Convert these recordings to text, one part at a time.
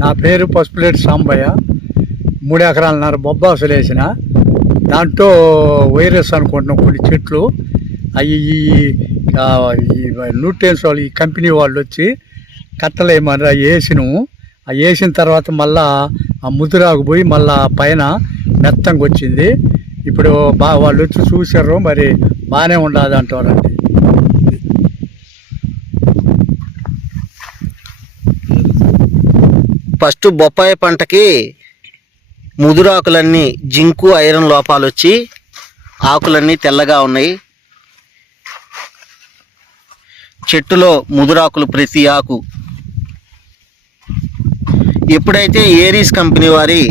నా పేరు పసుపులేటి సాంబయ్య. 3 ఎకరాలన్నర బొబ్బాసులు వేసిన. దాంట్లో వైరస్ అనుకుంటున్నాం కొన్ని చెట్లు. అవి న్యూట్రియన్స్ వాళ్ళు, ఈ కంపెనీ వాళ్ళు వచ్చి కట్టలేమని అవి వేసినాము. అవి వేసిన తర్వాత మళ్ళా ఆ ముదురాకు పోయి మళ్ళా పైన మెత్తంగా వచ్చింది. ఇప్పుడు వాళ్ళు వచ్చి చూసారు, మరి బాగానే ఉండదు అంటారండి. ఫస్ట్ బొప్పాయి పంటకి ముదురాకులన్నీ జింకు ఐరన్ లోపాలు వచ్చి ఆకులన్నీ తెల్లగా ఉన్నాయి. చెట్టులో ముదురాకులు ప్రతి ఆకు. ఎప్పుడైతే ఏరీస్ కంపెనీ వారి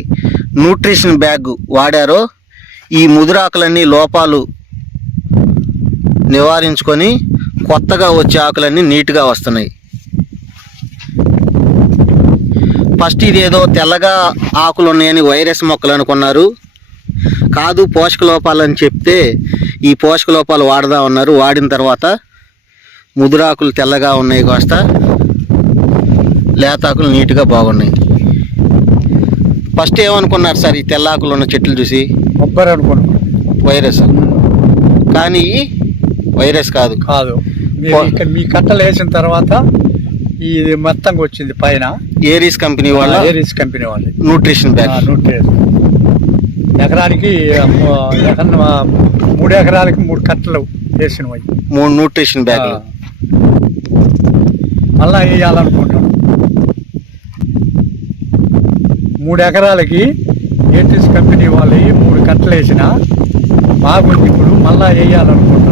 న్యూట్రిషన్ బ్యాగ్ వాడారో ఈ ముదురాకులన్నీ లోపాలు నివారించుకొని కొత్తగా వచ్చే ఆకులన్నీ నీట్గా వస్తున్నాయి. ఫస్ట్ ఇదేదో తెల్లగా ఆకులు ఉన్నాయని వైరస్ మొక్కలు అనుకున్నారు. కాదు, పోషక లోపాలని చెప్తే ఈ పోషక లోపాలు వాడదా ఉన్నారు. వాడిన తర్వాత ముదురాకులు తెల్లగా ఉన్నాయి, కాస్త లేతాకులు నీట్గా బాగున్నాయి. ఫస్ట్ ఏమనుకున్నారు సార్ ఈ తెల్లాకులు ఉన్న చెట్లు చూసి? కొబ్బరి అనుకున్నాం, వైరస్. కానీ వైరస్ కాదు. మీ కట్టలు వేసిన తర్వాత ఇది మొత్తంగా వచ్చింది పైన. ఏరీస్ కంపెనీ వాళ్ళ న్యూట్రిషన్ బ్యాగ్. ఎకరానికి 3 ఎకరాలకి 3 కట్టలు వేసినవి, 3 న్యూట్రిషన్ బ్యాగ్లు. మళ్ళా వేయాలనుకుంటాం. 3 ఎకరాలకి ఏటీఎస్ కంపెనీ వాళ్ళు 3 కట్టలు వేసిన బాగుంది. ఇప్పుడు మళ్ళా వేయాలనుకుంటాం.